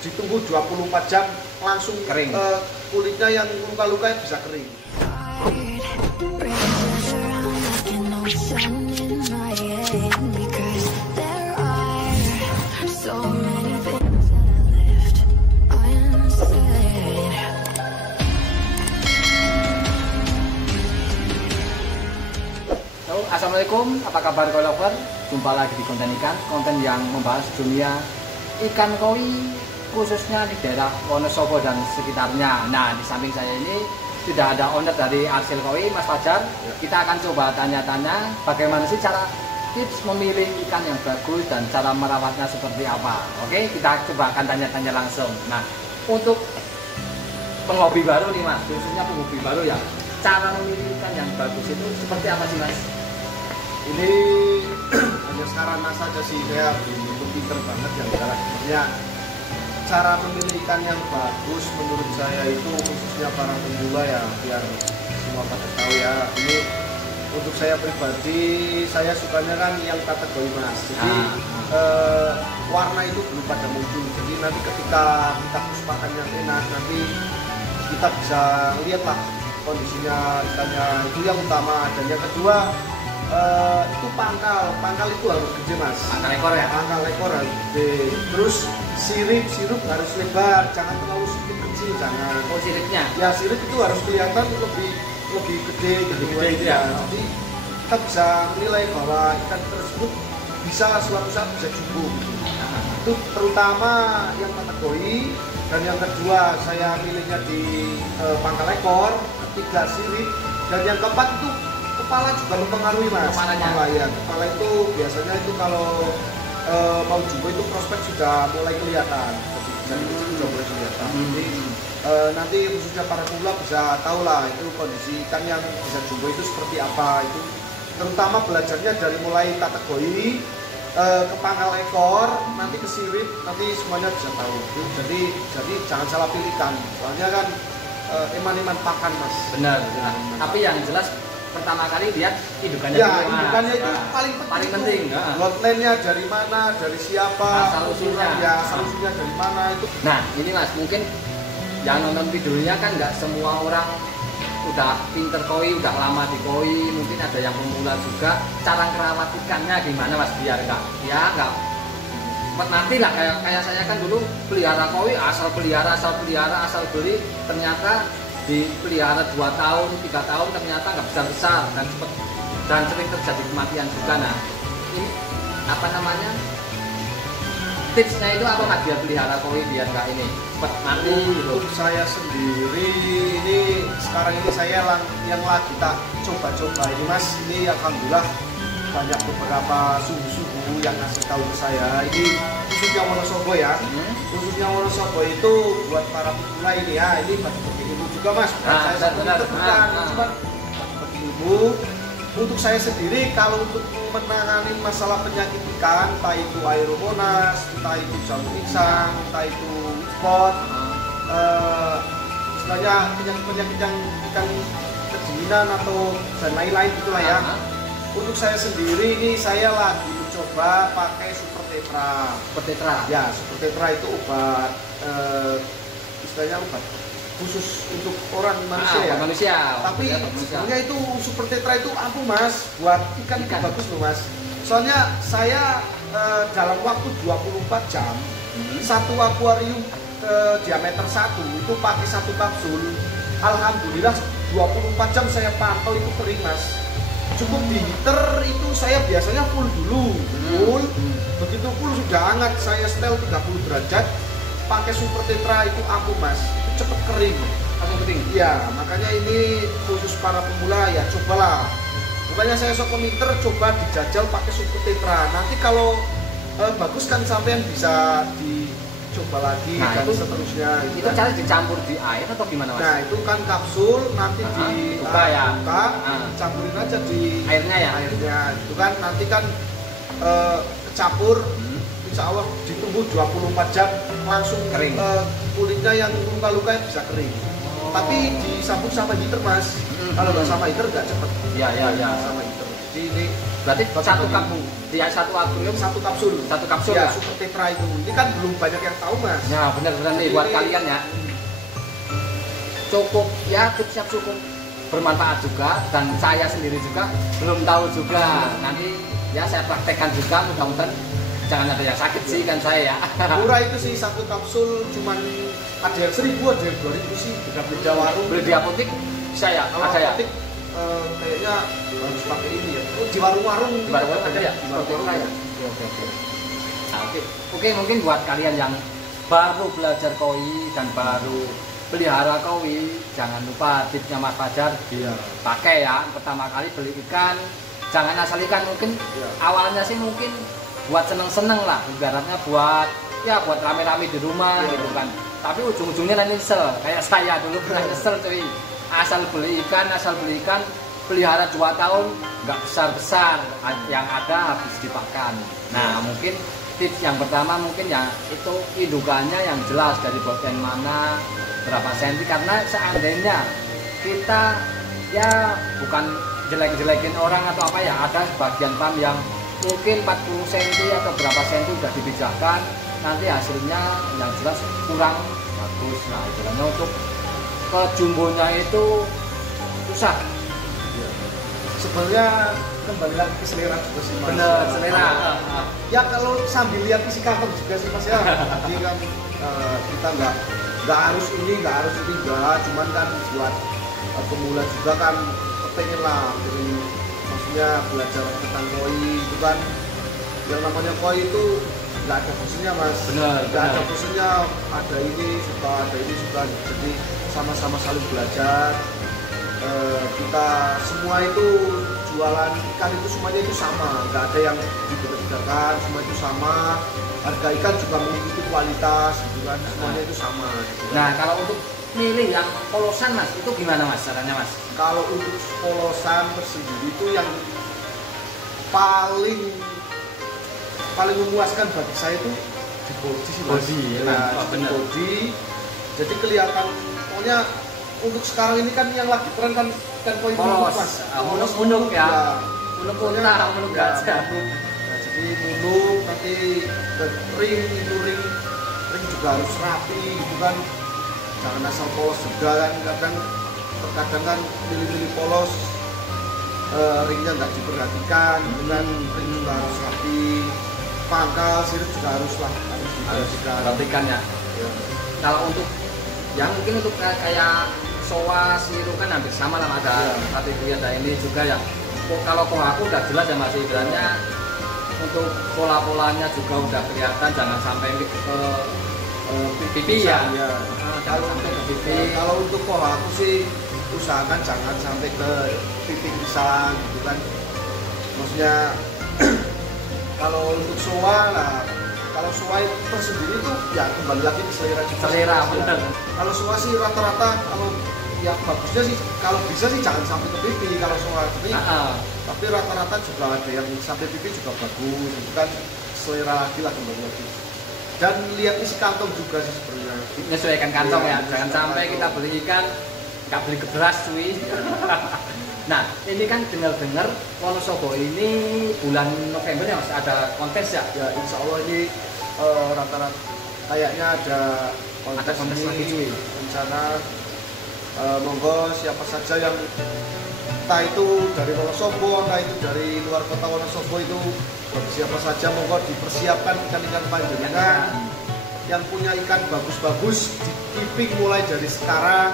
ditunggu 24 jam langsung kering. Kulitnya yang luka-luka bisa kering. Assalamualaikum, apa kabar koi lover? Jumpa lagi di konten ikan, konten yang membahas dunia ikan koi khususnya di daerah Wonosobo dan sekitarnya. Nah, di samping saya ini sudah ada owner dari Arsil Koi, Mas Fajar. Kita akan coba tanya-tanya bagaimana sih cara tips memilih ikan yang bagus dan cara merawatnya seperti apa. Oke, kita coba akan tanya-tanya langsung. Nah, untuk penghobi baru nih Mas, khususnya penghobi baru ya, cara memilih ikan yang bagus itu seperti apa sih Mas? Ini hanya sarana saja sih, saya belum pinter banget yang sebenarnya. Cara memilih ikan yang bagus menurut saya itu khususnya para pemula ya, biar semua pada tahu ya. Ini untuk saya pribadi, saya sukanya kan yang kategori Mas. Jadi warna itu belum pada muncul. Jadi nanti ketika kita puspakan yang enak, nanti kita bisa lihat lah kondisinya ikannya, itu yang utama. Dan yang kedua itu pangkal itu harus gede Mas. Pangkal ekor ya? Pangkal ekor harus gede. Terus sirup harus lebar, jangan terlalu sedikit kecil, jangan. Oh, siripnya? Ya sirup itu harus kelihatan lebih gede gitu ya. Jadi kita bisa menilai bahwa ikan tersebut bisa suatu saat bisa jumbo gitu. Itu terutama yang kategori. Dan yang kedua saya milihnya di pangkal ekor, ketiga sirip, dan yang keempat itu kepala juga mempengaruhi Mas. Kepala itu biasanya itu kalau mau jumbo itu prospek sudah mulai kelihatan. Jadi sudah mulai kelihatan. Jadi nanti khususnya para pemula bisa tahu lah itu kondisi ikan yang bisa jumbo itu seperti apa. Itu terutama belajarnya dari mulai kategori ke pangkal ekor, nanti ke sirip, nanti semuanya bisa tahu. Jadi jangan salah pilih ikan. Soalnya kan eman-eman pakan Mas. Benar. Tapi yang jelas pertama kali lihat indukannya ya, dulu, indukannya itu paling penting. Lotlennya dari mana, dari siapa, asal usulnya dari mana itu. Nah ini Mas, mungkin yang nonton videonya kan nggak semua orang udah pinter koi, udah lama di koi, mungkin ada yang pemula juga. Cara ngerawat ikannya gimana Mas biar nggak nanti lah kayak saya kan dulu pelihara koi, asal beli, ternyata dipelihara 2 tahun, 3 tahun ternyata nggak besar dan sering terjadi kematian juga. Nah ini apa namanya, tipsnya itu apa Mas biar pelihara koi biar nggak ini cepat mati gitu? Untuk saya sendiri ini sekarang ini saya yang lagi tak coba-coba ini Mas, ini alhamdulillah banyak beberapa suhu-suhu yang ngasih tahu ke saya. Ini khususnya Wonosobo ya, khususnya Wonosobo itu buat para pemula ini ya, ini bagi ilmu juga Mas. Saya cuma bagi ilmu. Untuk saya sendiri kalau untuk menangani masalah penyakit ikan, entah itu aeromonas, entah itu jamur insang, entah itu spot, istilahnya penyakit yang ikan kedinginan atau dan lain-lain gitulah ya. Untuk saya sendiri ini saya lagi mencoba pakai Super Tetra. Super Tetra? Ya, Super Tetra itu obat, istilahnya obat khusus untuk orang manusia. Tapi sebenarnya itu Super Tetra itu ampuh Mas, buat ikan itu bagus loh Mas. Soalnya saya dalam waktu 24 jam satu akuarium diameter 1 itu pakai 1 kapsul. Alhamdulillah 24 jam saya pantau itu kering Mas. Cukup di heater itu saya biasanya full dulu, begitu full sudah hangat saya setel 30 derajat, pakai Super Tetra itu ampuh Mas, itu cepet kering. Ya, makanya ini khusus para pemula ya cobalah. Makanya saya sok komentar coba dijajal pakai Super Tetra. Nanti kalau bagus kan sampean bisa dicoba lagi dan seterusnya. Itu cara dicampur di air atau gimana Mas? Nah itu kan kapsul nanti buka, campurin aja di airnya ya. Itu kan nanti kan kecampur. Insya Allah ditunggu 24 jam langsung kering. Kulitnya yang luka-luka bisa kering. Tapi disambung sama heater Mas. Kalau nggak sama heater nggak cepet. Ya. Sama heater. Jadi ini berarti satu kapsul, dia satu akuarium satu kapsul ya, Super Tetra itu. Ini kan belum banyak yang tahu mas. Ya benar-benar nih buat kalian ya. Cukup ya, tipsnya cukup bermanfaat juga, dan saya sendiri juga belum tahu juga. Nanti ya saya praktekkan juga, mudah-mudahan jangan ada yang sakit sih kan saya ya. Murah itu sih, satu kapsul cuman ada yang 1.000, ada yang 2.000 sih. Beda warung. Beli di apotek bisa ya? Kalau apotek kayaknya harus pakai ini ya. Oh, di warung-warung ada ya? Di warung ya? Oke. Nah, oke, mungkin buat kalian yang baru belajar koi dan baru pelihara koi, jangan lupa tipsnya Mas Fajar. Iya. Pakai ya, pertama kali beli ikan, jangan asal ikan. Mungkin awalnya sih mungkin buat seneng-seneng lah, ibaratnya buat rame-rame di rumah gitu kan. Tapi ujung-ujungnya nanti nyesel, kayak saya dulu pernah nyesel cuy. Asal beli ikan, pelihara 2 tahun, nggak besar-besar, yang ada habis dipakan. Nah mungkin tips yang pertama mungkin ya itu indukannya yang jelas dari bagian mana, berapa senti, karena seandainya kita ya bukan jelek-jelekin orang atau apa ya, ada bagian pam yang mungkin 40 cm atau berapa senti udah dipijakan, nanti hasilnya yang jelas kurang bagus. Nah istilahnya untuk ke jumbonya itu susah. Sebenarnya kembali lagi ke selera juga sih mas. Bener, selera. Ya kalau sambil lihat isi kantong juga sih mas ya. Jadi kan kita nggak harus ini enggak, cuman kan buat pemula juga kan pengen lah, jadi maksudnya belajar tentang koi itu kan, yang namanya koi itu nggak ada bosannya mas. Nggak ada bosannya, ada ini suka, jadi sama-sama saling belajar. Kita semua itu jualan ikan itu semuanya itu sama, nggak ada yang dibeda-bedakan, semua itu sama. Harga ikan juga mengikuti kualitas gitu kan, semuanya itu sama gitu. Nah kalau untuk milih yang polosan mas, itu gimana mas caranya mas? Kalau untuk polosan tersendiri itu yang paling memuaskan bagi saya itu di body sih mas. Body, jadi kelihatan pokoknya. Untuk sekarang ini kan yang lagi tren kan koi polos mas, munuk ya, munuk unta, munuk gajah. Nah, jadi munuk nanti ring juga harus rapi gitu kan, jangan asal polos juga kan. Terkadang kan pilih-pilih polos, ringnya nggak diperhatikan gitu kan. Ring juga harus rapi, pangkal sirip juga harus diperhatikan ya. Kalau untuk yang mungkin untuk kayak soa, siru kan hampir sama lah, ada kategori ada ini juga ya. Kalau aku udah jelas ya mas, ibaratnya untuk pola-polanya juga udah kelihatan, jangan sampai ke pipi ya. Jangan sampai ke pipi. Kalau untuk pola aku sih usahakan jangan sampai ke pipi pisang gitu kan. Maksudnya kalau untuk soa lah, kalau soa tersendiri itu ya kembali lagi ke selera juga. Selera bener. Kalau soa sih rata-rata kalau yang bagusnya sih kalau bisa sih jangan sampai ke pipi kalau soal tapi rata-rata juga ada yang sampai pipi juga bagus itu kan, selera lagi lah kembali lagi, dan lihat isi kantong juga sih sebenarnya, menyesuaikan kantong ya, jangan sampai kita beli ikan nggak beli ke beras cuy. Nah ini kan dengar Wonosobo ini bulan November ya mas, ada kontes ya? Ya insya Allah ini rata-rata kayaknya ada kontes lagi cuy, rencana. Monggo siapa saja yang entah itu dari Wonosobo, entah itu dari luar kota Wonosobo, itu siapa saja monggo dipersiapkan ikan-ikan panjenengan yang punya ikan bagus-bagus, dipiping mulai dari sekarang.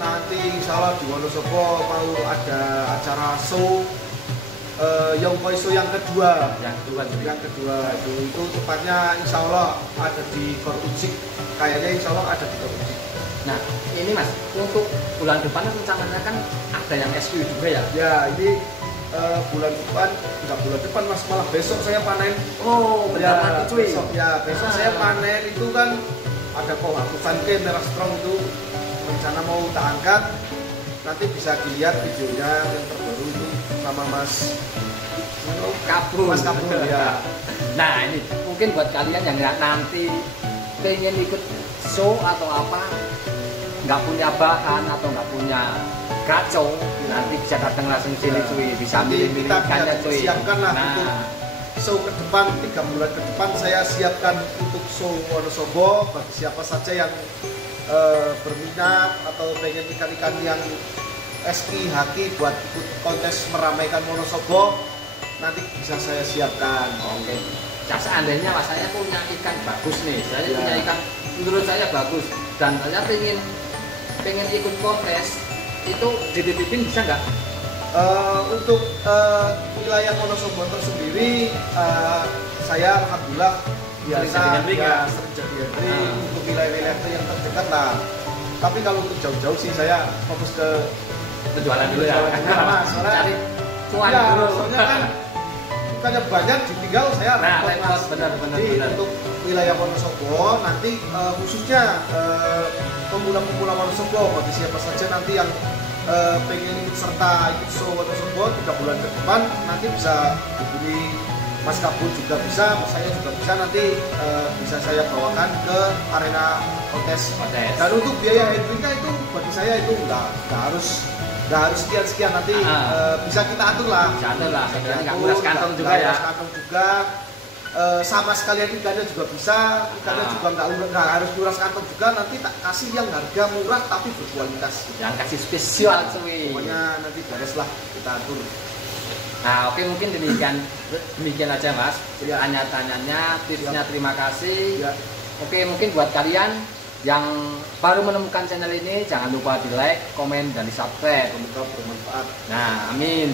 Nanti insya Allah di Wonosobo mau ada acara show Yongkoi Show yang kedua itu tepatnya insya Allah ada di Gor Ucik, kayaknya insya Allah ada di Gor Ucik. Nah ini mas, untuk bulan depan rencananya kan ada yang SQ juga ya? Ya ini bulan depan mas, malah besok saya panen. Oh bentar lagi cuy. Besok saya panen itu kan ada Kohaku Fanke Merah Strong itu rencana mau tak angkat, nanti bisa dilihat videonya yang terbaru itu sama Mas Kabul ya. Nah ini mungkin buat kalian yang nanti pengen ikut show atau apa, nggak punya bahan atau nggak punya gaco, nanti bisa datang langsung sini cuy, bisa milih-milih ikannya cuy. Siapkan lah untuk show ke depan, 3 bulan ke depan saya siapkan untuk show Wonosobo bagi siapa saja yang berminat atau pengen ikan-ikan yang eski haki buat ikut kontes meramaikan Wonosobo, nanti bisa saya siapkan. Oke. Seandainya mas saya punya ikan bagus nih, saya punya ikan menurut saya bagus dan saya pengen ikut kontes, itu dititipin bisa nggak? Untuk wilayah Wonosobo tersendiri, saya alhamdulillah biasa sering jadi untuk wilayah-wilayah yang terdekat lah. Tapi kalau untuk jauh-jauh sih saya fokus ke penjualan dulu ya. Mas, cari cuan dulu. Soalnya kan ikannya banyak ditinggal saya repot, benar. Untuk wilayah Wonosobo nanti khususnya pemula-pemula Wonosobo, bagi siapa saja nanti yang pengen ikut serta ikut show Wonosobo 3 bulan ke depan, nanti bisa dibeli Mas Kabul juga bisa, saya juga bisa, nanti bisa saya bawakan ke arena kontes. Dan untuk biaya handlingnya itu bagi saya itu nggak harus sekian nanti bisa kita atur lah. Nggak nguras kantong juga ya. Sama sekalian ikannya juga bisa, ikannya juga nggak harus nguras kantong juga, nanti tak kasih yang harga murah tapi berkualitas. Yang kasih spesial cuy. Pokoknya nanti beres lah kita atur. Nah oke, mungkin demikian aja mas tanya-tanyanya, tipsnya. Terima kasih. Oke, mungkin buat kalian yang baru menemukan channel ini, jangan lupa di like, komen, dan di subscribe. Semoga bermanfaat. Nah amin.